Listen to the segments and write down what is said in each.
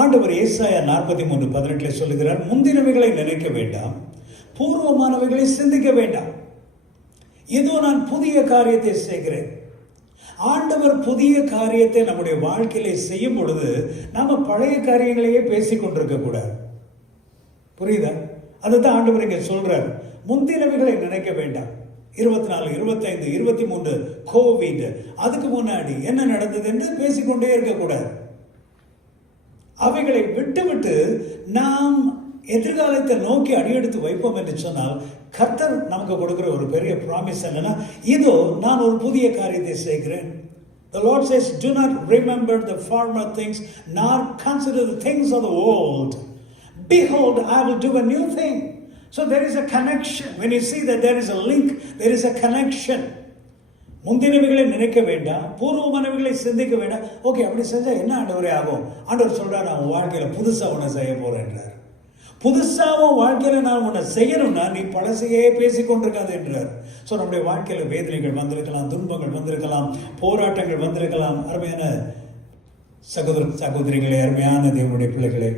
ஆண்டவர் ஏசாயா 43:18 சொல்லுகிறார், முந்தினவைகளை நினைக்க வேண்டாம், பூர்வமானவைகளை சிந்திக்க வேண்டாம், இதோ நான் புதிய காரியத்தை செய்கிறேன். ஆண்டவர் புதிய காரியத்தை நம்முடைய வாழ்க்கையில செய்யும் பொழுது நாம பழைய காரியங்களையே பேசிக் கொண்டிருக்க கூடாது. புரியுதா? அதுதான் ஆண்டவர் இங்க சொல்றார். முந்தினவைகளை நினைக்க வேண்டாம். 24, 25, 23 கோவிட், அதுக்கு முன்னாடி என்ன நடந்தது என்று பேசிக்கொண்டே இருக்கக்கூடாது. அவைகளை விட்டு நாம் எதிர்காலத்தை நோக்கி அடியெடுத்து வைப்போம் என்று சொன்னால், கர்த்தர் நமக்கு கொடுக்கிற ஒரு பெரிய ப்ராமிஸ் என்னன்னா, இதோ நான் ஒரு புதிய காரியத்தை செய்கிறேன். The Lord says, do not remember the former things, nor consider the things of the old. Behold, I will do a new thing. So there is a connection. When you see that there is a link, there is a connection. முந்தினவைகளை நினைக்க வேண்டாம், பூர்வமானவைகளை சிந்திக்க வேண்டாம். Okay, அப்படி செஞ்சா என்ன ஆண்டவரே ஆகும்? ஆண்டவர் சொல்றார், நான் உன் வாழ்க்கையில புதுசா உன்னை செய்ய போறேன்றார். புதுசாவும் வாழ்க்கையில நான் உன்னை செய்யணும்னா நீ பழசையே பேசிக்கொண்டிருக்காது என்றார். ஸோ நம்முடைய வாழ்க்கையில வேதனைகள் வந்திருக்கலாம், துன்பங்கள் வந்திருக்கலாம், போராட்டங்கள் வந்திருக்கலாம். அருமையான சகோதர சகோதரிகளே, அருமையான தேவனுடைய பிள்ளைகளே,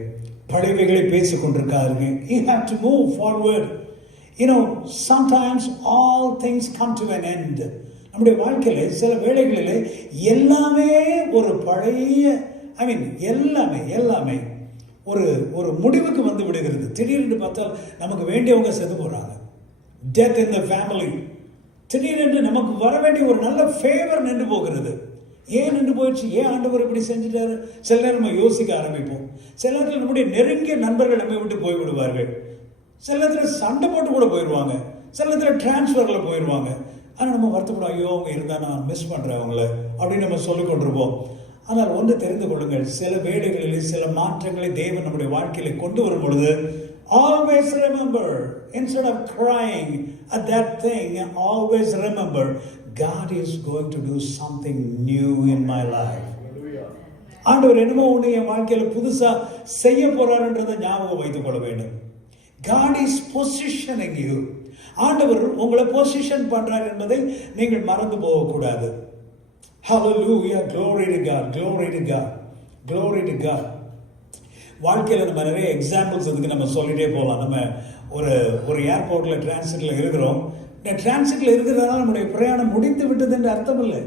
பழையவைகளை பேசிக் கொண்டிருக்காருங்க. You have to move forward. You know, sometimes all things come to an end. நம்முடைய வாழ்க்கையில சில வேளைகளிலே எல்லாமே ஒரு பழைய எல்லாமே ஒரு முடிவுக்கு வந்து விடுகிறது. திடீரென்று பார்த்தால் நமக்கு வேண்டியவங்க செத்து போறாங்க. Death in the family. திடீரென்று நமக்கு வர வேண்டிய ஒரு நல்ல ஃபேவர் நின்று போகிறது. ஏன் நின்று போயிடுச்சு? ஏன் ஆண்டவர் இப்படி செஞ்சுட்டாரு? சில நேரம் நம்ம யோசிக்க ஆரம்பிப்போம். சில நேரத்தில் நம்முடைய நெருங்கிய நண்பர்கள் நம்மை விட்டு போய்விடுவார்கள். சில நேரத்தில் சண்டை போட்டு கூட போயிடுவாங்க. சில நேரத்தில் டிரான்ஸ்ஃபர்ல போயிடுவாங்க. ஆனால் நம்ம வருத்தப்படும், ஐயோ அவங்க இருந்தால் நான் மிஸ் பண்ணுறேன் அவங்கள அப்படின்னு நம்ம சொல்லிக் கொண்டிருப்போம். ஆனால் ஒன்று தெரிந்து கொள்ளுங்கள், சில வேளைகளில் சில மாற்றங்களை தேவன் நம்முடைய வாழ்க்கையில கொண்டு வரும் பொழுது, always remember, instead of crying at that thing, always remember, God is going to do something new in my life. ஆண்டவர் என்னமோ ஒன்று என் வாழ்க்கையில புதுசா செய்ய போறாருன்றதை ஞாபகம் வைத்துக் கொள்ள வேண்டும். God is positioning you. ஆண்டவர் உங்களை பொசிஷன் பண்றார் என்பதை நீங்கள் மறந்து போகக்கூடாது. Hallelujah, glory to God, glory to God, glory to God. வாழ்க்கையில் நம்ம நிறைய எக்ஸாம்பிள்ஸ் அதுக்கு நம்ம சொல்லிட்டே போகலாம். நம்ம ஒரு ஏர்போர்ட்ல டிரான்சிட்ல இருக்கிறோம். டிரான்சிட்ல இருக்கிறதுனால நம்முடைய பிரயாணம் முடிந்து விட்டது என்று அர்த்தம் இல்லை.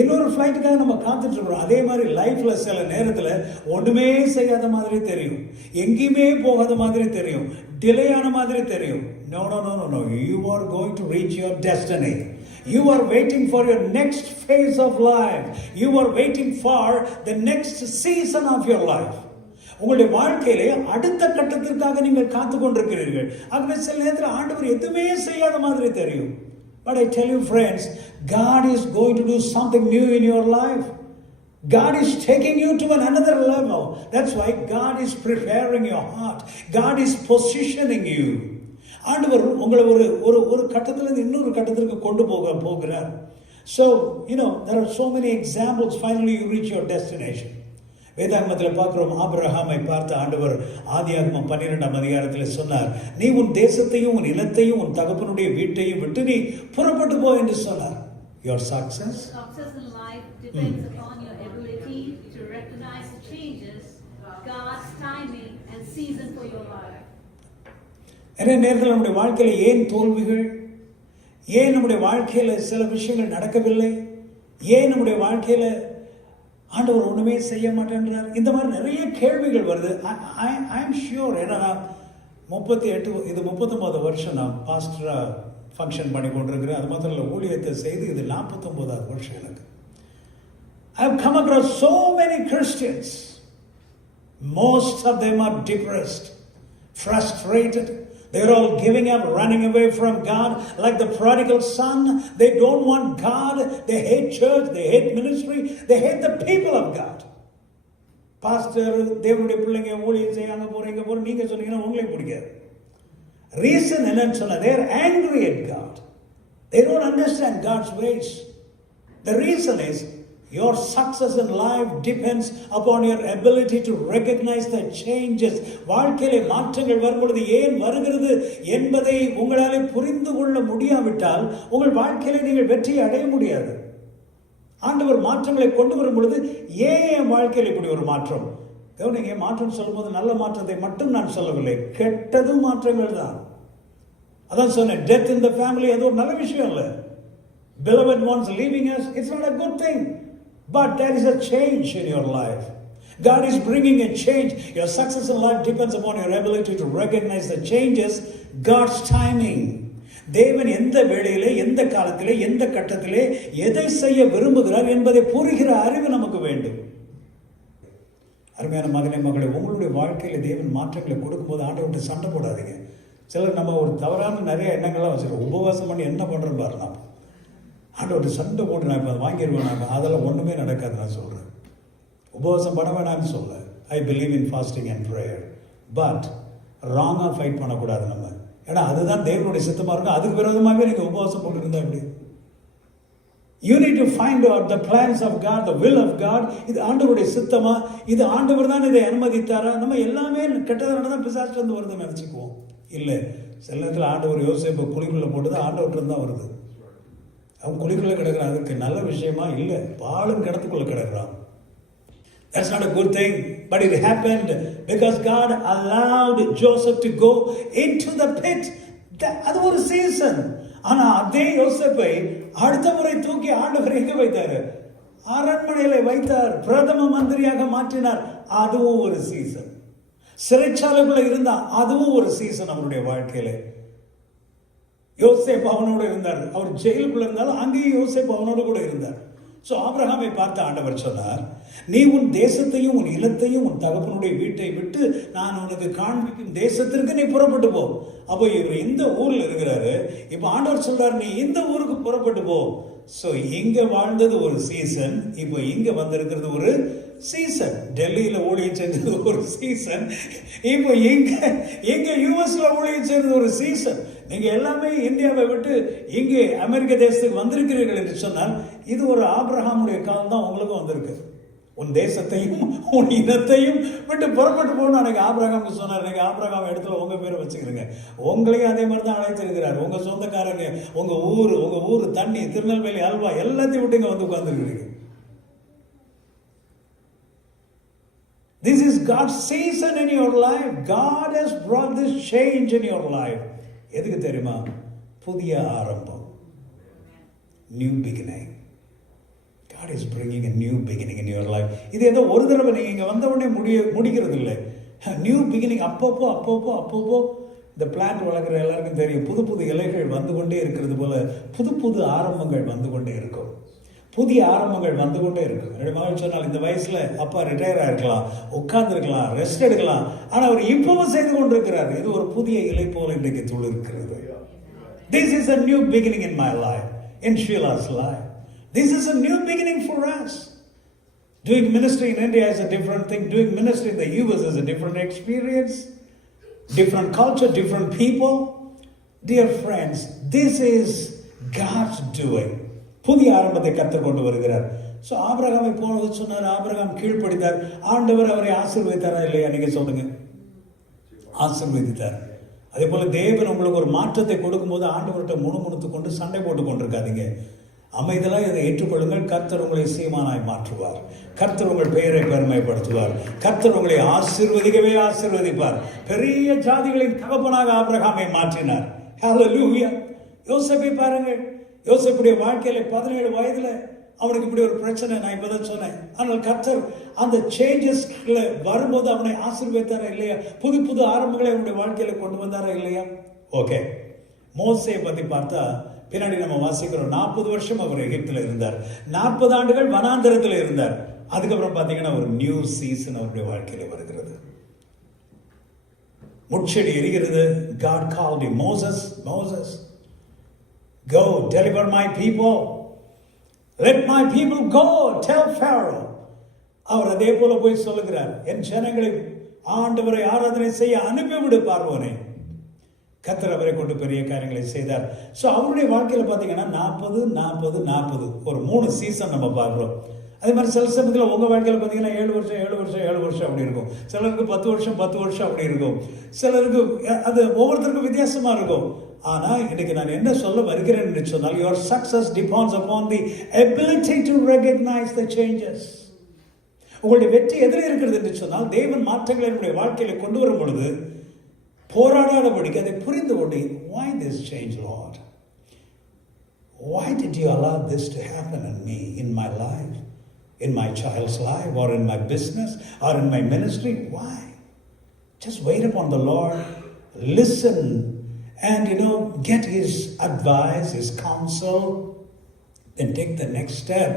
இன்னொரு ஃப்ளைட்டுக்காக நம்ம காத்துட்டு இருக்கிறோம். அதே மாதிரி லைஃப்ல சில நேரத்தில் ஒன்றுமே செய்யாத மாதிரி தெரியும், எங்கேயுமே போகாத மாதிரி தெரியும், டிலே ஆன மாதிரி தெரியும். No, no, no, no, no. You are going to reach your destiny. You are waiting for your next phase of life. You are waiting for the next season of your life. உங்களுடைய வாழ்க்கையிலே அடுத்த கட்டத்திற்காக நீங்கள் காத்து கொண்டிருக்கிறீர்கள். ஆகவே சில நேரத்தில் ஆண்டவர் எதுவுமே செய்யாத மாதிரி தெரியும். But I tell you friends, God is going to do something new in your life. God is taking you to another level. That's why God is preparing your heart. God is positioning you. ஆண்டவர் உங்களை ஒரு கட்டத்திலிருந்து இன்னொரு கட்டத்திற்கு கொண்டு போகிறார். So, you know, there are so many examples. Finally you reach your destination. வேதாகமத்தில் பார்க்கிறோம், ஆபிரகாமை பார்த்த ஆண்டவர் ஆதியாகமம் 12ஆம் அதிகாரத்தில் சொன்னார், நீ உன் தேசத்தையும் உன் இனத்தையும் உன் தகப்பனுடைய வீட்டையும் விட்டு நீ புறப்பட்டு போ என்று சொன்னார். Your success in life depends upon your ability to recognize the changes, God's timing and season for your life. நிறைய நேரத்தில் நம்முடைய வாழ்க்கையில ஏன் தோல்விகள், ஏன் நம்முடைய வாழ்க்கையில சில விஷயங்கள் நடக்கவில்லை, ஏன் நம்முடைய வாழ்க்கையில ஆண்டவர் ஒண்ணுமே செய்ய மாட்டேன்றார், இந்த மாதிரி நிறைய கேள்விகள் வருது. ஐ எம் ஷியோர், ஏன்னா நான் 39 வருஷம் நான் பாஸ்டரா ஃபங்க்ஷன் பண்ணி கொண்டிருக்கிறேன். அது மாத்திரம் இல்லை, ஊழியத்தை செய்து இது 49வது வருஷம் எனக்கு. I have come across so many Christians. Most of them are depressed, frustrated. They're all giving up, running away from God like the prodigal son. They don't want God. They hate church. They hate ministry. They hate the people of God. Pastor, தேவனுடைய பிள்ளைங்க ஊழியம் செய்ய அங்க போறீங்க போற நீங்க சொன்னீங்கன்னா உங்களுக்கு பிடிக்காது. Reason என்னன்னு சொன்னா, they are angry at God. They don't understand God's ways. The reason is your success in life depends upon your ability to recognize the changes. வாழ்க்கையிலே மாற்றங்கள் வரும்பொழுது ஏன் வருகிறது என்பதை உங்களாலே புரிந்து கொள்ள முடியாவிட்டால் உங்கள் வாழ்க்கையிலே நீங்கள் வெற்றியை அடைய முடியாது. ஆண்டவர் மாற்றங்களை கொண்டு வரும் பொழுது ஏன் வாழ்க்கையில் இப்படி ஒரு மாற்றம்? கவனிங்க, மாற்றம் சொல்லும்போது நல்ல மாற்றத்தை மட்டும் நான் சொல்லவில்லை, கெட்டதும் மாற்றங்கள் தான். அதான் சொன்னேன், death in the family அது ஒரு நல்ல விஷயம் இல்லை. Beloved ones leaving us, it's not a good thing. But there is a change in your life. God is bringing a change. Your success in life depends upon your ability to recognize the changes, God's timing. தேவன் எந்த வேளையிலே, எந்த காலத்திலே, எந்த கட்டத்திலே எதை செய்ய விரும்புகிறார் என்பதை புரிகிற அறிவு நமக்கு வேண்டும். அருமையான மகனே, மகளே, உங்களுடைய வாழ்க்கையில தேவன் மாற்றங்களை கொடுக்கும்போது ஆண்டவர்கிட்ட சண்டை போடாதீங்க. சிலர் நம்ம ஒரு தவறான நிறைய எண்ணங்கள்லாம் வச்சுருக்கோம். உபவாசம் பண்ணி என்ன பண்ணுறோம் பாரு, நாம் ஆண்டவர்கிட்ட சண்டை போட்டு நான் இப்போ வாங்கிடுவேன், நான் அதெல்லாம் ஒன்றுமே நடக்காது. நான் சொல்கிறேன், உபவாசம் பண்ண வேணாம்னு சொல்ல. I believe in fasting and prayer. But ராங்காக ஃபைட் பண்ணக்கூடாது நம்ம. ஏன்னா அதுதான் தேவனுடைய சித்தமாக இருக்கும். அதுக்கு விரோதமாகவே நீங்கள் உபவாசம் போட்டுருந்தா எப்படி? You need to find out the plans of God, the will of God. இது ஆண்டவருடைய சித்தமா, இது ஆண்டவர் தான் இதை அனுமதித்தாரா? நம்ம எல்லாமே கெட்டதாக தான் பிசாசுல இருந்து வருதுன்னு நினச்சிக்குவோம். இல்லை, சில நேரத்தில் ஆண்டவர் யோசேப்பை குழிக்குள்ளே போட்டது ஆண்டவர்கிட்ட தான் வருது. அவன் குழிக்குள்ளே கிடக்கிறான், அதுக்கு நல்ல விஷயமா இல்லை, பாலும் கிணத்துக்குள்ளே கிடக்கிறான். That's not a good thing, but it happened because God allowed Joseph to go into the pit. அது ஒரு சீசன். ஆனா அதே யோசேப்பை அடுத்த முறை தூக்கி ஆண்டவர் எங்க வைத்தாரு? அரண்மனையில வைத்தார், பிரதம மந்திரியாக மாற்றினார். அதுவும் ஒரு சீசன். சிறைச்சாலைக்குள்ள இருந்தா அதுவும் ஒரு சீசன் அவருடைய வாழ்க்கையில. யோசேப்பு அவனோடு இருந்தார். அவர் ஜெயிலுக்குள்ள இருந்தாலும் அங்கேயும் யோசேப்பு அவனோடு கூட இருந்தார். ஸோ ஆபிரகாமை பார்த்து ஆண்டவர் சொன்னார், நீ உன் தேசத்தையும் உன் இல்லத்தையும் உன் தகப்பனுடைய வீட்டை விட்டு நான் உனக்கு காண்பிக்கும் தேசத்திற்கு நீ புறப்பட்டு போ. அப்போ இவர் இந்த ஊரில் இருக்கிறாரு. இப்போ ஆண்டவர் சொல்றாரு, நீ இந்த ஊருக்கு புறப்பட்டு போ. ஸோ இங்க வாழ்ந்தது ஒரு சீசன், இப்போ இங்க வந்திருக்கிறது ஒரு சீசன். டெல்லியில ஊழியம் செஞ்சது ஒரு சீசன், இப்போ இங்க யூஎஸ்ல ஊழியம் செய்தது ஒரு சீசன். நீங்க எல்லாமே இந்தியாவை விட்டு இங்கே அமெரிக்க தேசத்துக்கு வந்திருக்கிறீர்கள் என்று சொன்னால் இது ஒரு ஆபிரகாமுடைய காலம் தான் உங்களுக்கும் வந்திருக்கு. உன் தேசத்தையும் உன் இனத்தையும் விட்டு புறப்பட்டு போகணும். அன்னைக்கு ஆபிரகாம் சொன்னார். அன்னைக்கு ஆபிரகாம் இடத்துல உங்க பேரை வச்சுக்கிறீங்க. உங்களையும் அதே மாதிரி தான் அழைச்சிருக்கிறார். உங்க சொந்தக்காரங்க, உங்க ஊர் தண்ணி, திருநெல்வேலி அல்வா எல்லாத்தையும் விட்டு இங்க வந்து உட்கார்ந்துருக்கிறீங்க. This is God's season in your life. God has brought this change in your life. எதுக்கு தெரியுமா? புதிய ஆரம்பம், new beginning. God is bringing a new beginning in your life. இது ஏதோ ஒரு தடவை நீங்க இங்க வந்த உடனே முடிக்கிறது இல்லை. நியூ பிகினிங் அப்பப்போ இந்த பிளான்ட் வளர்க்குற எல்லாருக்கும் தெரியும், புது புது இலைகள் வந்து கொண்டே இருக்கிறது போல புது ஆரம்பங்கள் வந்து கொண்டே இருக்கும். புதிய ஆரம்பங்கள் வந்து கொண்டே இருக்கும். என்னுடைய மகள் சொன்னால், இந்த வயசுல அப்பா ரிட்டையர் ஆயிருக்கலாம், உட்கார்ந்துருக்கலாம், ரெஸ்ட் எடுக்கலாம், ஆனா அவர் இப்பவும் செய்து கொண்டிருக்கிறார். இது ஒரு புதிய இலை போல இன்றைக்கு துளிர்க்கிறது. This is a new beginning in my life, in Sheila's life. This is a new beginning for us. Doing ministry in India is a different thing. Doing ministry in the US is a different experience, different culture, different people. Dear friends, this is God's doing. புதிய ஆரம்பத்தை கற்றுக் கொண்டு வருகிறார். So ஆபிரகாமை போனது சொன்னார், Abraham கீழ்ப்படித்தார். ஆண்டவர் அவரை ஆசீர்வதித்தாரா இல்லையா? நீங்க சொல்லுங்க. ஆசீர்வதித்தார். அதே போல தேவன் உங்களுக்கு ஒரு மாற்றத்தை கொடுக்கும்போது ஆண்டவர்கிட்ட முணுமுணுத்து கொண்டு சண்டை போட்டு கொண்டிருக்காதீங்க. அமைதலாக இதை ஏற்றுக்கொள்ளுங்கள். கர்த்தர் உங்களை சீமானாய் மாற்றுவார். கர்த்தர் உங்கள் பெயரை பெருமைப்படுத்துவார். கர்த்தர் உங்களை ஆசீர்வதிக்கவே ஆசீர்வதிப்பார். பெரிய ஜாதிகளின் தகப்பனாக ஆபிரகாமை மாற்றினார். ஹல்லேலூயா. யோசேப்பை பாருங்கள். யோசேப்புடைய வாழ்க்கையில 17 வயதுல அவனுக்கு இப்படி ஒரு பிரச்சனை. நான் இப்பதான் சொன்னேன். ஆனால் கர்த்தர் அந்த சேஞ்சஸ்ல வரும்போது அவனை ஆசீர்வதித்தாரா இல்லையா? புது ஆரம்பங்களை அவனுடைய வாழ்க்கையில கொண்டு வந்தாரா இல்லையா? ஓகே. மோசேயை பத்தி பார்த்தா பின்னாடி நம்ம வாசிக்கிறோம், 40 வருஷம் அவர் எகிப்துல இருந்தார், 40 ஆண்டுகள் வனாந்தரத்தில் இருந்தார். அதுக்கப்புறம் பாத்தீங்கன்னா ஒரு நியூ சீசன் அவருடைய வாழ்க்கையில வருகிறது. முட்செடி எரிகிறது. God called him, Moses, go deliver my people, let my people go, tell Pharaoh. அவர் அதே போல போய் சொல்லுகிறார், என் ஜனங்களை ஆண்டவரை ஆராதனை செய்ய அனுப்பிவிடு பார்வோனே. கர்த்தர் அவரை கொண்டு பெரிய காரியங்களை செய்தார். ஸோ அவருடைய வாழ்க்கையில் பார்த்தீங்கன்னா 40 ஒரு 3 சீசன் நம்ம பார்க்குறோம். அதே மாதிரி சில சமயத்தில் உங்கள் வாழ்க்கையில் பார்த்தீங்கன்னா 7 வருஷம் அப்படி இருக்கும். சிலருக்கு 10 வருஷம் அப்படி இருக்கும். சிலருக்கு அது ஒவ்வொருத்தருக்கும் வித்தியாசமாக இருக்கும். ஆனால் இன்னைக்கு நான் என்ன சொல்ல வருகிறேன் என்று சொன்னால், your success depends upon the ability to recognize the changes. உங்களுடைய வெற்றி எதில் இருக்கிறது என்று சொன்னால், தேவன் மாற்றங்களை என்னுடைய வாழ்க்கையில கொண்டு வரும் பொழுது போராடாதபடிக்கு அதை புரிந்து கொண்டு, why this change, Lord? Why did you allow this to happen in me, in my life, in my child's life, or in my business, or in my ministry? Why? Just wait upon the Lord, listen, and get His advice, His counsel, then take the next step.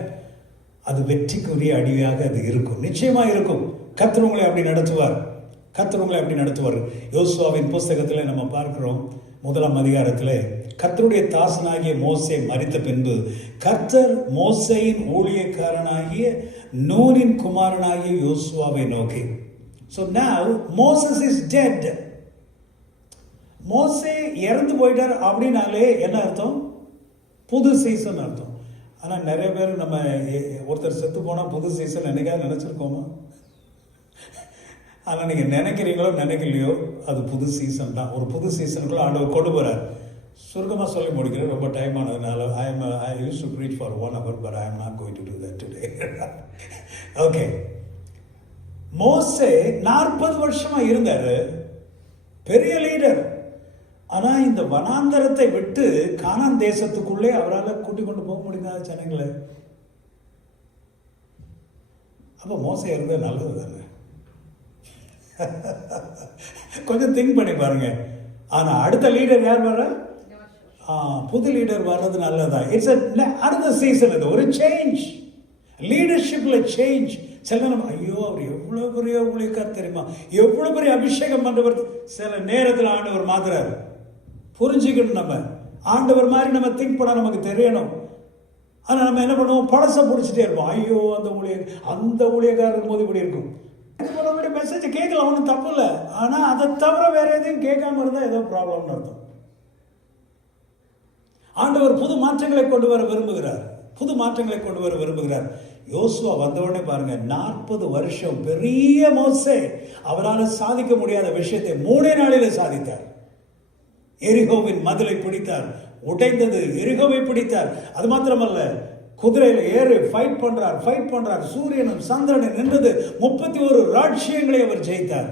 அது வெற்றிக்குரிய அடியாக அது இருக்கும், நிச்சயமா இருக்கும். கர்த்தர் உங்களை அப்படி நடத்துவார், கர்த்தர் உங்களை அப்படி நடத்துவார். யோசுவாவின் புஸ்தகத்தில் நம்ம பார்க்கிறோம், 1ஆம் அதிகாரத்தில், கர்த்தருடைய தாசனாகிய மோசே மரித்த பின்பு கர்த்தர் மோசேயின் ஊழியக்காரனாகிய நூனின் குமாரனாகிய யோசுவாவை நோக்கி, so now Moses is dead. மோசே இறந்து போயிட்டார் அப்படின்னாலே என்ன அர்த்தம்? புது சீசன் அர்த்தம். ஆனால் நிறைய பேர் நம்ம ஒருத்தர் செத்து போனால் புது சீசன் என்னைக்காவது நினச்சிருக்கோமா? ஆனால் நீங்கள் நினைக்கிறீங்களோ நினைக்கலையோ அது புது சீசன் தான். ஒரு புது சீசனுக்குள்ள ஆண்டவர் கொண்டு போகிறார். சுருக்கமாக சொல்லி முடிக்கிறேன், ரொம்ப டைம் ஆனதுனால. I used to preach for 1 hour, but I am not going to do that today. Okay. மோசே 40 வருஷமா இருந்தாரு, பெரிய லீடர். ஆனா இந்த வனாந்தரத்தை விட்டு கானான் தேசத்துக்குள்ளே அவரால் கூட்டிக் கொண்டு போக முடியாத ஜனங்களை. அப்ப மோசே இருந்தது நல்லது தானே? கொஞ்சம் திங்க் பண்ணி பாருங்க. ஆனா அடுத்த லீடர் யார் வர? புது லீடர் வர்றது நல்லதா? இட்ஸ் அடுத்த சீசன், இது ஒரு சேஞ்ச், லீடர்ஷிப்ல சேஞ்ச். சில நேரம் ஐயோ அவர் எவ்வளவு பெரிய ஊழியக்காரர் தெரியுமா, எவ்வளவு பெரிய அபிஷேகம் பண்றவர். சில நேரத்தில் ஆண்டவர் மாத்துறாரு. புரிஞ்சுக்கணும், நம்ம ஆண்டவர் மாதிரி நம்ம திங்க் பண்ண நமக்கு தெரியணும். ஆனா நம்ம என்ன பண்ணுவோம், பழச பிடிச்சிட்டே இருப்போம். ஐயோ அந்த ஊழியக்காரர் போது இப்படி இருக்கும். மெசேஜ் கேட்கலாம், ஒன்றும் தப்பு இல்லை. ஆனா அதை தவிர வேற எதையும் கேட்காம இருந்தா ஏதோ ப்ராப்ளம்னு அர்த்தம். ஆண்டவர் புது மாற்றங்களை கொண்டு வர விரும்புகிறார், புது மாற்றங்களை கொண்டு வர விரும்புகிறார். யோசுவா வந்தவுடனே பாருங்க, 40 வருஷம் பெரிய மோசே அவரால் சாதிக்க முடியாத விஷயத்தை 3 நாளிலே சாதித்தார். எரிகோவின் மதிலை பிடித்தார், உடைந்தது. எரிகோவை பிடித்தார். அது மாத்திரமல்ல, குதிரையில ஏறி ஃபைட் பண்றார். சூரியனும் சந்திரனும் நின்றது. 31 ராஜ்யங்களை அவர் ஜெயித்தார்.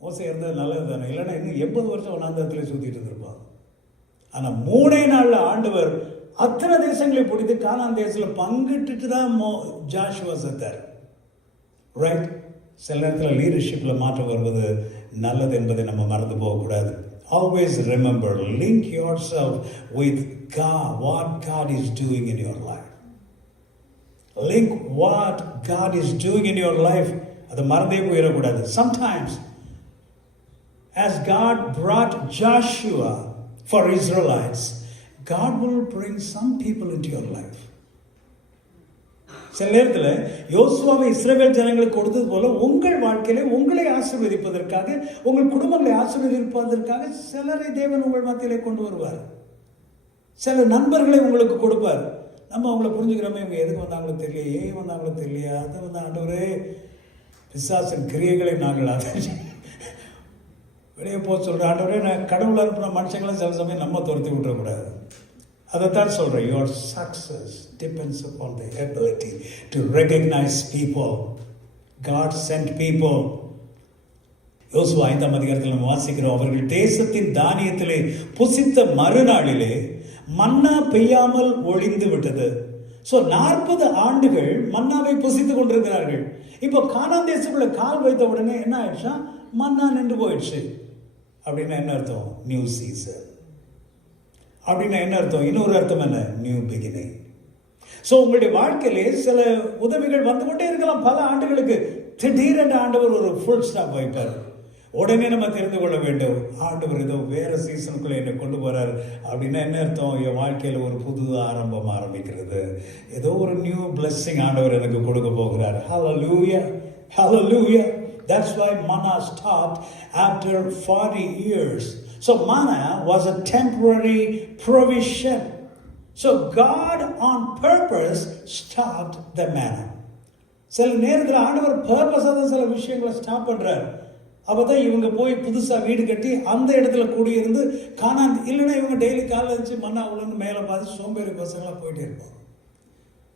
மோசே இருந்தது நல்லது தானே? இல்லைன்னா இன்னும் 80 வருஷம் வனாந்தரத்திலே சுத்திட்டு இருந்திருப்பான். ஆனா 3 நாள்ல ஆண்டவர் அத்தனை தேசங்களை பிடித்து கானான் தேசத்தில் பங்கிட்டு தான் ஜாஷுவா செத்தார். ரைட்? சில நேரத்தில் லீடர்ஷிப்ல மாற்றம் வருவது நல்லது என்பதை நம்ம மறந்து போகக்கூடாது. Always remember, link your self with God, what God is doing in your life. Link what God is doing in your life. அதை மறந்தே போயிடக்கூடாது. Sometimes as God brought Joshua for Israelites, God will bring some people into your life. சில நேரத்தில் யோசுவாவை இஸ்ரவேல் ஜனங்களுக்கு கொடுத்தது போல உங்கள் வாழ்க்கையில உங்களை ஆசீர்வதிப்பதற்காக, உங்கள் குடும்பங்களை ஆசீர்வதிப்பதற்காக சிலரை தேவன் உங்கள் மத்தியிலே கொண்டு வருவார். சில நண்பர்களை உங்களுக்கு கொடுப்பார். நம்ம அவங்கள புரிஞ்சுக்கிறோமே, இவங்க எதுக்கு வந்தாங்களோ தெரியல, ஏன் வந்தாங்களோ தெரியலையா, அதை வந்து ஆண்டவரே பிசாசின் கிரியைகளை நாங்கள் அதை வெளியே போக சொல்கிறேன். ஆண்டவரே, நான் கடவுள் அனுப்பின மனுஷங்களை சில சமயம் நம்ம துரத்தி விட்டுறக்கூடாது. அதைத்தான் சொல்கிறேன். Your success depends upon the ability to recognize people. God sent people. யோசுவா 5ஆம் அதிகாரத்தில் நம்ம வாசிக்கிறோம், அவர்கள் தேசத்தின் தானியத்திலே புசித்த மறுநாளிலே மன்னா பெய்யாமல் ஒளிந்து விட்டது. ஸோ 40 ஆண்டுகள் மன்னாவை புசித்துக் கொண்டிருக்கிறார்கள். இப்போ கானான் தேசத்துக்குள்ள கால் வைத்த உடனே என்ன ஆயிடுச்சா, மன்னா நின்று போயிடுச்சு. அப்படின்னா என்ன அர்த்தம்? New season. அப்படின்னா என்ன அர்த்தம்? இன்னொரு அர்த்தம் என்ன? New beginning. ஸோ உங்களுடைய வாழ்க்கையிலே சில உதவிகள் வந்து கொண்டே இருக்கலாம் பல ஆண்டுகளுக்கு. திடீரென்று ஆண்டவர் ஒரு ஃபுல் ஸ்டாப் வைப்பார். உடனே நம்ம தெரிந்து கொள்ள வேண்டும், ஆண்டவர் ஏதோ வேற சீசனுக்குள்ள என்னை கொண்டு போறார். அப்படின்னா என்ன அர்த்தம்? என் வாழ்க்கையில் ஒரு புது ஆரம்பம் ஆரம்பிக்கிறது. ஏதோ ஒரு நியூ பிளெஸிங் ஆண்டவர் எனக்கு கொடுக்க போகிறார். Hallelujah, hallelujah. That's why manna stopped after 40 years. So manna was a temporary provision. So God on purpose stopped the manna. சில நேரத்தில் ஆண்டவர் பர்பஸாக தான் சில விஷயங்களை ஸ்டாப் பண்றார். அப்பதான் இவங்க போய் புதுசா வீடு கட்டி அந்த இடத்துல கூடியிருந்து காணாந்து. இல்லைன்னா இவங்க டெய்லி காலைல வச்சு மண்ணா உள்ள மேலே பார்த்து சோம்பேறி பசங்களாம் போயிட்டே இருப்பாங்க.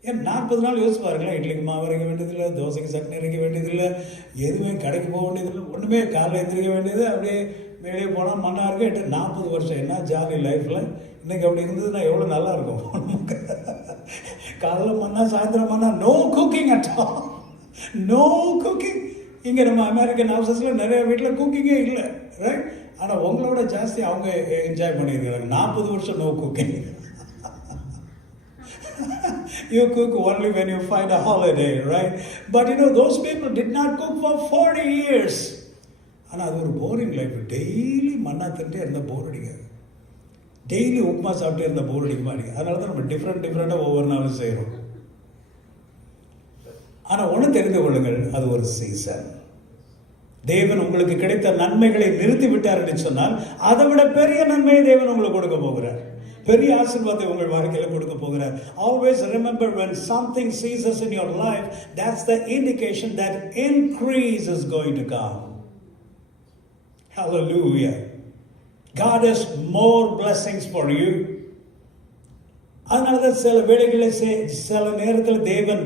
ஏன் 40 நாள் யோசிச்சு பாருங்களேன். இட்லிக்கு மாவு அரைக்க வேண்டியதில்லை, தோசைக்கு சட்னி அரைக்க வேண்டியதில்லை, எதுவுமே கடைக்கு போக வேண்டியதில்லை, ஒன்றுமே காலையில் எந்திரிக்க வேண்டியது, அப்படியே மேலே போனால் மண்ணா இருக்கு. 40 வருஷம் என்ன ஜாலி லைஃப்பில். இன்னைக்கு அப்படி இருந்ததுன்னா எவ்வளோ நல்லா இருக்கும். காலைல மண்ணா, சாயந்தரம் மண்ணா, no cooking at all, no cooking. இங்கே நம்ம அமெரிக்கன் ஹவுசஸில் நிறைய வீட்டில் குக்கிங்கே இல்லை, ரைட்? ஆனால் உங்களோட ஜாஸ்தி அவங்க என்ஜாய் பண்ணியிருக்கிறாங்க. 40 வருஷம் no cooking. You cook only when you find a holiday, right? But you know, those people did not cook for 40 years. ஆனால் அது ஒரு போரிங் லைஃப். டெய்லி மண்ணா தின்ட்டே இருந்தால் போர் அடிக்காது, டெய்லி உப்புமா சாப்பிட்டே இருந்தால் போர் அடிக்க மாட்டேங்குது. அதனால தான் நம்ம டிஃப்ரெண்ட்டாக ஒவ்வொரு நாளும் செய்கிறோம். ஆனால் ஒன்று தெரிந்து கொள்ளுங்கள், அது ஒரு சீசன். தேவன் உங்களுக்கு கிடைத்த நன்மைகளை நிறுத்தி விட்டார் என்று சொன்னால் அதை விட பெரிய நன்மையை தேவன் உங்களுக்கு கொடுக்க போகிறார், பெரிய ஆசீர்வாதத்தை உங்கள் வாழ்க்கையில் கொடுக்க போகிறார். Always remember, when something ceases in your life, that's the indication that increase is going to come. Hallelujah. God has more blessings for you. அதனால தான் சில வேளைகளில் சில நேரத்தில் தேவன்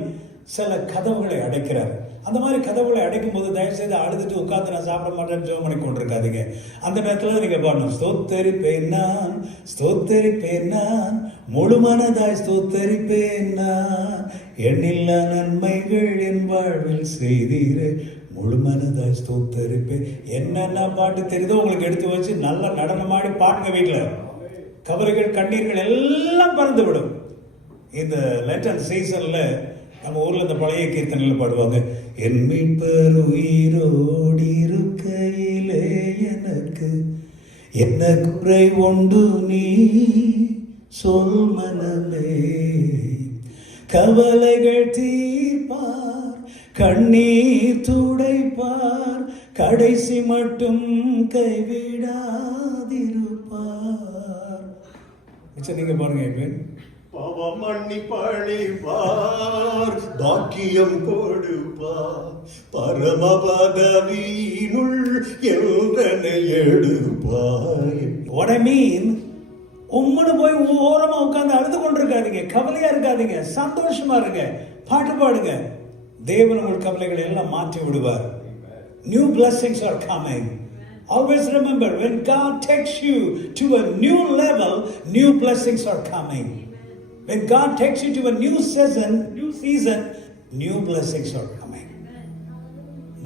சில கதவுகளை அடைக்கிறார். அந்த மாதிரி கதவுகளை அடைக்கும் போது தயவுசெய்து அழுதுட்டு உட்காந்து நான் சாப்பிட மாட்டேன்னு ஜெபம் பண்ணி கொண்டிருக்காதீங்க. அந்த நேரத்தில் நீங்கள் பாடணும், ஸ்தோத்தரிப்பேன் நான், ஸ்தோத்தரிப்பேன் நான், முழு மனதாய் ஸ்தோத்தரிப்பேன் நான், எண்ணில்லா நன்மைகள் என் வாழ்வில் செய்தீரே, முழு மனதாய் ஸ்தோத்தரிப்பேன். என்னென்ன பாட்டு தெரியுதோ உங்களுக்கு எடுத்து வச்சு நல்லா நடனமாடி பாடுங்க. வீட்டில் கவலைகள் கண்ணீர்கள் எல்லாம் பறந்து விடும். இந்த லென்டன் சீசன்ல நம்ம ஊர்ல இந்த பழைய கீர்த்தனையில் பாடுவாங்க, என் மீட்பர் உயிரோடி இருக்கையிலே எனக்கு என்ன குறை உண்டு நீ சொல் மனமே, கவலைகள் தீர்ப்பார், கண்ணீர் துடைப்பார், கடைசி மட்டும் கைவிடாதிருப்பார். நீங்க பாருங்க, பாவம் மன்னிப்பழிப்பார், பாக்கியம் கொடுப்பார், பரமபதவியினுள் எந்தனை எடுப்பார். What I mean, உம்முன்னு போய் ஓரமா உட்கார்ந்து அழுது கொண்டிருக்காதீங்க, கவலையா இருக்காதீங்க, சந்தோஷமா இருங்க, பாட்டு பாடுங்க. தேவன் உங்கள் கவலைகளை எல்லாம் மாற்றி விடுவார். New blessings are coming. Always remember, when God takes you to a new level, new blessings are coming. When God takes you to a new season, new blessings are coming.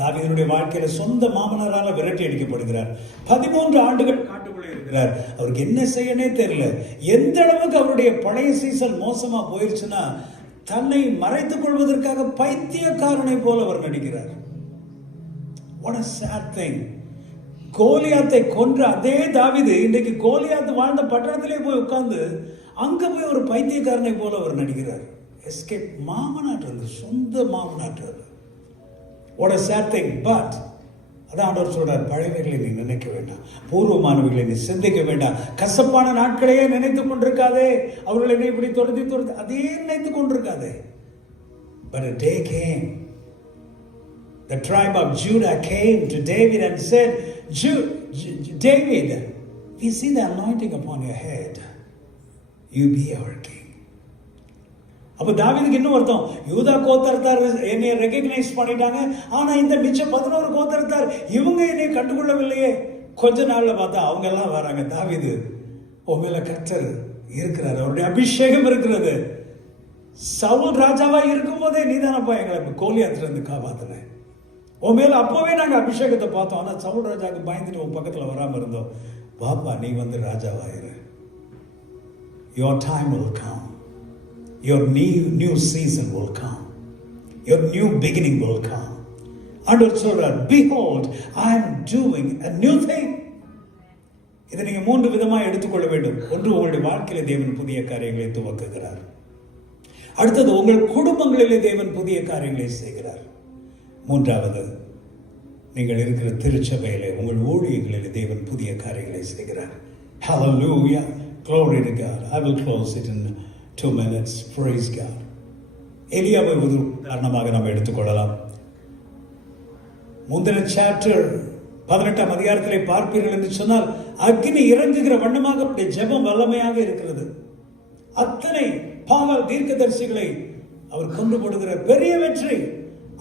தாவீதுடைய வாழ்க்கையில சொந்த மாமனாரால விரட்டி அடிக்கப்படுகிறார். 13 ஆண்டுகள் காட்டுக்குள்ளே இருக்கிறார். அவருக்கு என்ன செய்யனே தெரியல. எந்த அளவுக்கு அவருடைய பழைய சீசன் மோசமா போயிருச்சுன்னா, தன்னை மறைத்துக் கொள்வதற்காக பைத்தியக்காரனை போல அவர் நடிக்கிறார். What a sad thing. கோலியாத்தை கொன்ற அதே தாவீது இன்றைக்கு கோலியாத்து வாழ்ந்த பட்டணத்திலே போய் உட்கார்ந்து அங்க போய் ஒரு பைத்தியக்காரனை போல அவர் நடிக்கிறார். எஸ்கேப். மாமனாற்று, சொந்த மாமனாற்று. What a sad thing. But அதான் ஆண்டவர் சொல்றார், பழையவைகளை நீ நினைக்க வேண்டாம், பூர்வமானவைகளை நீ சிந்திக்க வேண்டாம், கசப்பான நாட்களையே நினைத்துக் கொண்டிருக்காதே, அவர்களை என்னை இப்படி துரத்தி அதே நினைத்துக் கொண்டிருக்காதே. But a day came. The tribe of Judah came to David and said, David, we see the anointing upon your head. You be our king. அப்ப தாவீதுக்கு இன்னும் வருத்தம், யூதா கோத்திரத்தார் என்னை ரெகக்னைஸ் பண்ணிட்டாங்க, ஆனா இந்த மிச்ச 11 கோத்திரத்தார் இவங்க என்னை கண்டுகொள்ளவில்லையே. கொஞ்ச நாள்ல பார்த்தா அவங்க எல்லாம் வராங்க. தாவீது, உன் மேல கர்த்தர் இருக்கிறார், அவருடைய அபிஷேகம் இருக்கிறது. சவுல் ராஜாவா இருக்கும் போதே நீதானப்பா எங்களை கோலியாத்துல இருந்து காப்பாத்துன, உன் மேல அப்பவே நாங்க அபிஷேகத்தை பார்த்தோம், ஆனா சவுல் ராஜாவுக்கு பயந்துட்டு உன் பக்கத்துல வராம இருந்தோம். பாப்பா, நீ வந்து ராஜாவாயிரு. Your time will come. Your new season will come. Your new beginning will come. ஆண்டவர் சொல்றார், behold, I am doing a new thing. இதை நீங்க 3 விதமா எடுத்துக்கொள்ள வேண்டும். ஒன்று, உங்களுடைய வாழ்க்கையில தேவன் புதிய காரியங்களை துவக்குகிறார். அடுத்தது, உங்கள் குடும்பங்களிலே தேவன் புதிய காரியங்களை செய்கிறார். மூன்றாவது, நீங்கள் இருக்கிற திருச்சபையிலே உங்கள் ஊழியர்களிலே தேவன் புதிய காரியங்களை செய்கிறார். Hallelujah. Glory to God. I will close it in 2 minutes. Praise God. எலியாவை ஒரு காரணமாக நாம் எடுத்துக்கொள்ளலாம். முந்தின சாப்டர் 18ஆம் அதிகாரத்திலே பார்ப்பீர்கள் என்று சொன்னால், அக்னி இறங்குகிற வண்ணமாக அவருடைய ஜெபம் வல்லமையாக இருக்கிறது. அத்தனை பாகால் தீர்க்கதரிசிகளை அவர் கொண்டு போடுகிற பெரிய வெற்றி.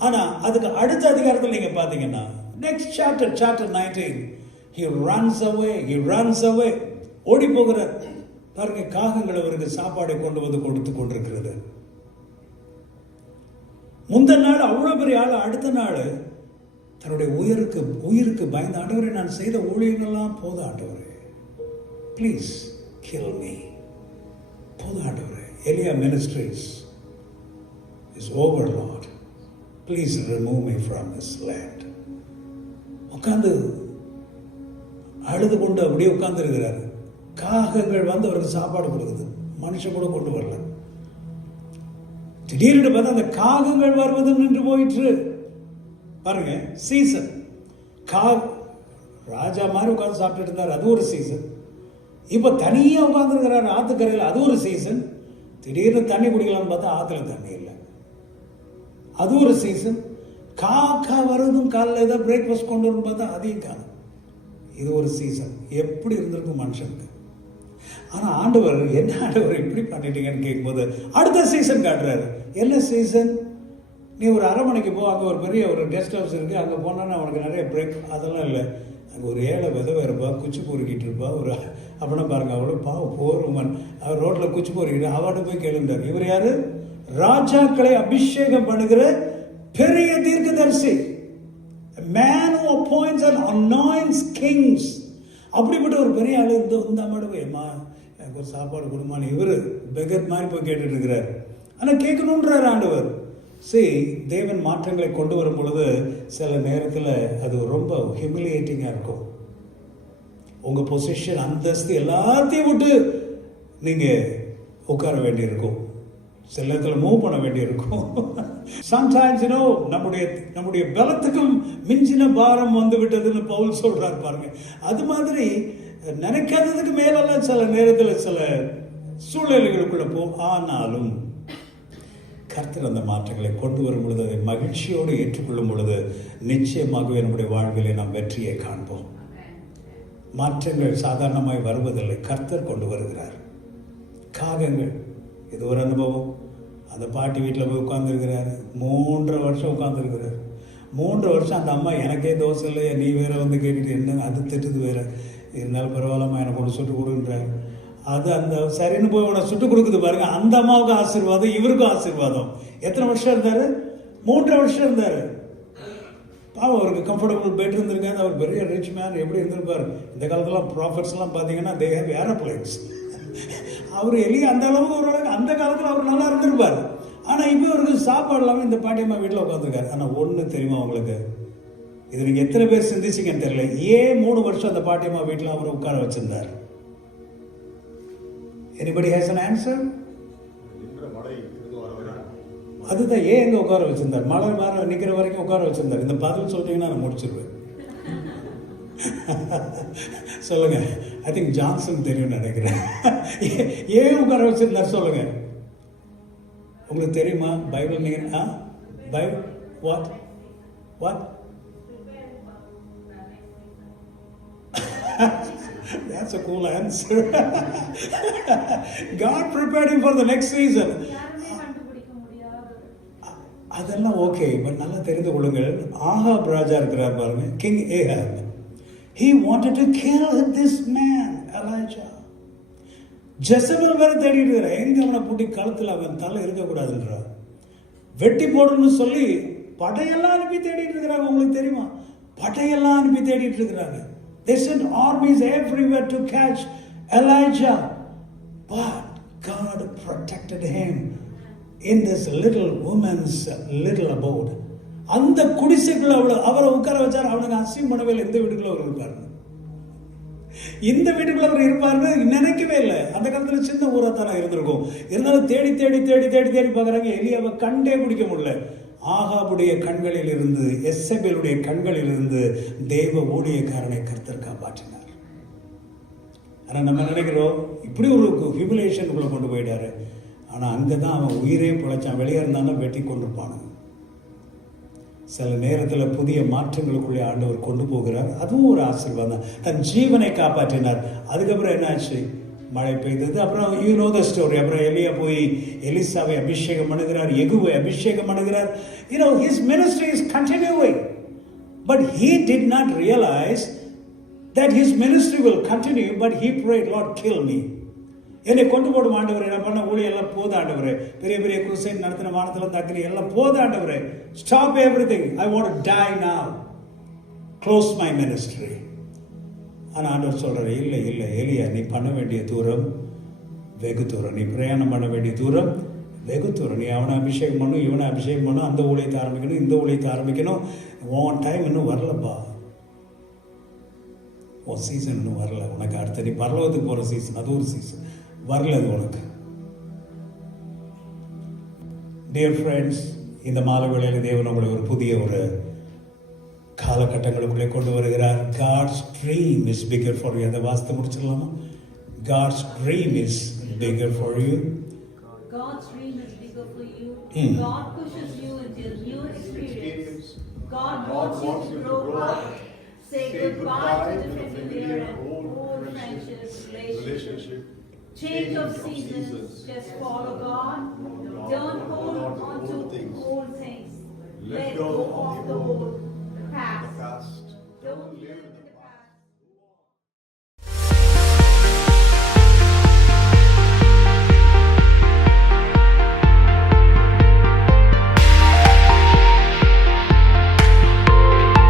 ஆனா அதுக்கு அடுத்த அதிகாரத்தில் நீங்க பாத்தீங்கன்னா next chapter 19, he runs away. ஓடி போகிறார். பாருங்க, காகங்கள் அவருக்கு சாப்பாடை கொண்டு வந்து கொடுத்து கொண்டிருக்கிறது. முந்தின நாள் அவ்வளவு பெரிய ஆள், அடுத்த நாள் தன்னுடைய உயிருக்கு பயந்த, ஆண்டவரே நான் செய்த ஊழியர்கள்லாம் போதும் ஆண்டவரே, ப்ளீஸ் கில் மீ, போதும் ஆண்டவரே, எலியா ministries is over Lord, please remove me from this land. உட்கார்ந்து அழுது கொண்டு அப்படியே உட்கார்ந்து இருக்கிறாரு. காகங்கள் வந்து அவருக்கு சாப்பாடு கொடுக்குது, மனுஷன் கூட கொண்டு வரல. திடீர்னு பார்த்தா அந்த காகங்கள் வருவது நின்று போயிற்று. பாருங்க, சீசன். ராஜா மாதிரி உட்கார்ந்து சாப்பிட்டு இருந்தார், அது ஒரு சீசன். இப்ப தனியா உட்கார்ந்து இருக்கிறார் ஆத்துக்கரையில், அது ஒரு சீசன். திடீர்னு தண்ணி குடிக்கலாம்னு பார்த்தா ஆத்துல தண்ணி இல்லை, அது ஒரு சீசன். காக்கா வருவதும் காலையில் ஏதாவது பிரேக்ஃபாஸ்ட் கொண்டு வரணும் பார்த்தா அதையும் காணும், இது ஒரு சீசன். எப்படி இருந்திருக்கும் மனுஷனுக்கு. ஆனா ஆண்டவர், என்ன ஆண்டவர் இப்படி பண்ணிட்டீங்கன்னு கேட்கும்போது அடுத்த சீசன் காட்டுறாரு. என்ன சீசன்? நீ ஒரு அரண்மனைக்கு போ, அங்கே ஒரு பெரிய ஒரு கெஸ்ட் ஹவுஸ் இருக்கு, அங்கே போனோன்னா அவனுக்கு நிறைய பிரேக், அதெல்லாம் இல்லை. அங்கே ஒரு ஏழை விதவை இருப்பா, குச்சி பொறுக்கிட்டு இருப்பா. ஒரு அப்படின்னா பாருங்க, அவளை பாவம் போர் உமன், அவர் ரோட்டில் குச்சி பொறுக்கிட்டு அவட்ட போய் கேளுந்தார். இவர் யாரு? ராஜாக்களை அபிஷேகம் பண்ணுகிற பெரிய தீர்க்கதரிசி, man who appoints and anoints kings. அப்படிப்பட்ட ஒரு பெரிய ஆளு இந்த அம்மாடு போய், அம்மா எனக்கு ஒரு சாப்பாடு கொடுமான்னு இவர் பெகர் மாதிரி போய் கேட்டுட்டு இருக்கிறார். ஆனால் கேட்கணுன்றார் ஆண்டவர். சரி, தேவன் மாற்றங்களை கொண்டு வரும் பொழுது சில நேரத்தில் அது ரொம்ப ஹியூமிலியேட்டிங்காக இருக்கும். உங்கள் பொசிஷன், அந்தஸ்து எல்லாத்தையும் விட்டு நீங்கள் உட்கார வேண்டியிருக்கும், சில நேரத்தில் மூவ் பண்ண வேண்டியிருக்கும். சம்டைம்ஸ் நம்முடைய பலத்துக்கும் மிஞ்சின பாரம் வந்து விட்டதுன்னு பவுல் சொல்றார் பாருங்க. அது மாதிரி நினைக்காததுக்கு மேலெல்லாம் சில நேரத்தில் சில சூழ்நிலைகளுக்குள்ள ஆனாலும் கர்த்தர் அந்த மாற்றங்களை கொண்டு வரும் பொழுது அதை மகிழ்ச்சியோடு ஏற்றுக்கொள்ளும் பொழுது நிச்சயமாகவே நம்முடைய வாழ்விலே நாம் வெற்றியை காண்போம். மாற்றங்கள் சாதாரணமாய் வருவதில்லை, கர்த்தர் கொண்டு வருகிறார். காகங்கள், இது ஒரு அனுபவம். அந்த பாட்டி வீட்டில் போய் உட்காந்துருக்கிறாரு, 3 வருஷம் உட்காந்துருக்கிறார். 3 வருஷம் அந்த அம்மா, எனக்கே தோசை இல்லையா, நீ வேற வந்து கேட்டுட்டு என்ன, அது திட்டுது வேற, இருந்தாலும் பரவாயில்லம்மா எனக்கு ஒன்று சுட்டு கொடுன்றாரு. அது அந்த சரின்னு போய் உன சுட்டு கொடுக்குது பாருங்க, அந்த அம்மாவுக்கு ஆசீர்வாதம், இவருக்கும் ஆசீர்வாதம். எத்தனை வருஷம் இருந்தாரு? 3 வருஷம் இருந்தாரு. பாவம், அவருக்கு கம்ஃபர்டபுள் பெட் இருந்திருக்காது. அவர் பெரிய ரிச் மேன், எப்படி இருந்திருப்பாரு. இந்த காலத்துலாம் ப்ராஃபிட்ஸ்லாம் பார்த்தீங்கன்னா தே ஹேவ் ஏரோப்ளேன்ஸ். அவர் எலியா அந்த அளவுக்கு ஓரளவுக்கு அந்த காலத்தில் அவர் நல்லா இருந்திருப்பார். ஆனால் இப்போ அவருக்கு சாப்பாடு இல்லாமல் இந்த பாட்டியம்மா வீட்டில் உட்காந்துருக்காரு. ஆனால் ஒன்று தெரியுமா உங்களுக்கு, இது நீங்கள் எத்தனை பேர் சிந்திச்சிங்கன்னு தெரியல, ஏன் 3 வருஷம் அந்த பாட்டியம்மா வீட்டில் அவர் உட்கார வச்சிருந்தார்? Anybody has an answer? அதுதான், ஏன் எங்க உட்கார வச்சிருந்தார்? மழை வர நிக்கிற வரைக்கும் உட்கார வச்சிருந்தார். இந்த பதில் சொல்றீங்கன்னா நான் முடிச்சிருவேன். சொல்லுங்க. ஐ திங்க் ஜான்சன் தெரியும் நினைக்கிறேன். ஏன் உட்கார வச்சிருந்தார் சொல்லுங்க. உங்களுக்கு தெரியுமா? பைபிள் நீங்க Bible what That's a cool answer. God prepared him for the next season. அதெல்லாம் ஓகே, பட் நல்லா தெரிந்து கொள்ளுங்கள். ஆகாப் ராஜா இருக்கிறார் பாருங்க, king Ahab. He wanted to kill this man, Elijah. Jezebel வேற தேடிட்டு இருக்கிற, எங்க அவனை பூட்டி களத்தில் அவன் தலை இருக்கக்கூடாதுன்றார், வெட்டி போடணும்னு சொல்லி படையெல்லாம் அனுப்பி தேடிட்டு இருக்கிறாங்க. உங்களுக்கு தெரியுமா? படையெல்லாம் அனுப்பி தேடிட்டு இருக்கிறாங்க. They sent armies everywhere to catch Elijah. But God protected him in this little woman's little abode. அந்த குடிசைக்குள்ள அவரை உட்கார வச்சார். அவனுக்கு அசியம் பண்ணவே இல்லை. இந்த வீட்டுக்குள்ள அவர் இருப்பார், இந்த வீட்டுக்குள்ள அவர் இருப்பார்னு நினைக்கவே இல்லை. அந்த காலத்துல சின்ன ஊரா தானே இருந்திருக்கும். இருந்தாலும் தேடி தேடி தேடி தேடி தேடி பார்க்குறாங்க, எலியாவை கண்டே பிடிக்க முடியல. ஆகாபுடைய கண்களில் இருந்து, எசபேலுடைய கண்களில் இருந்து தேவ ஊழியக்காரனை கர்த்தர் காப்பாற்றினார். ஆனா நம்ம நினைக்கிறோம் இப்படி ஒரு ஹியூமிலேஷனுக்குள்ள கொண்டு போயிட்டாரு. ஆனா அங்கதான் அவன் உயிரே பிழைச்சான். வெளியே இருந்தாலும் வெட்டி கொண்டிருப்பானு. சில நேரத்தில் புதிய மாற்றங்களுக்குள்ளே ஆண்டவர் கொண்டு போகிறார். அதுவும் ஒரு ஆசீர்வாதம். தன் ஜீவனை காப்பாற்றினார். அதுக்கப்புறம் என்னாச்சு? மழை பெய்தது. அப்புறம் யூ நோ த ஸ்டோரி. அப்புறம் எலியா போய் எலிசாவை அபிஷேகம் பண்ணுகிறார், எகுவை அபிஷேகம் பண்ணுகிறார். You know, his ministry is continuing. But he did not realize that his ministry will continue, but he prayed, Lord, kill me. என்னை கொண்டு போடும் ஆண்டவரே, என்ன பண்ண ஊழியம் எல்லாம் போத ஆண்டவரே, பெரிய பெரிய குருசைன் நடத்தின வானத்தில் தக்கிரி எல்லாம் போத ஆண்டவரே, stop everything, I want to tie now, close my ministry. ஆனால் ஆண்டவர் சொல்கிறார், இல்லை இல்லை எலியா, நீ பண்ண வேண்டிய தூரம் வெகு தூரம், நீ பிரயாணம் பண்ண வேண்டிய தூரம் வெகு தூரம். நீ அவனை அபிஷேகம் பண்ணும், இவனை அபிஷேகம் பண்ணும், அந்த ஊழியத்தை ஆரம்பிக்கணும், இந்த ஊழியத்தை ஆரம்பிக்கணும். உன் டைம் இன்னும் வரலப்பா, உன் சீசன் இன்னும் வரல. உனக்கு அடுத்த நீ பரலோகத்துக்கு போகிற சீசன், அது ஒரு சீசன் வரல அது உனக்கு. டியர் ஃப்ரெண்ட்ஸ், இந்த மாலை வேளையில் தேவன் உங்களை ஒரு புதிய ஒரு காலகட்டங்களுக்குள்ளே கொண்டு வருகிறார். God's dream is bigger for you. அதை வாசித்து முடிச்சிடலாமா? God's dream is bigger for you. God's dream is bigger for you. Hmm. God pushes you into a new experience. God wants you to grow up. Say goodbye to the familiar and old friendships, relationship. Change of seasons. Just follow God. Don't hold on to old things. Let go of the old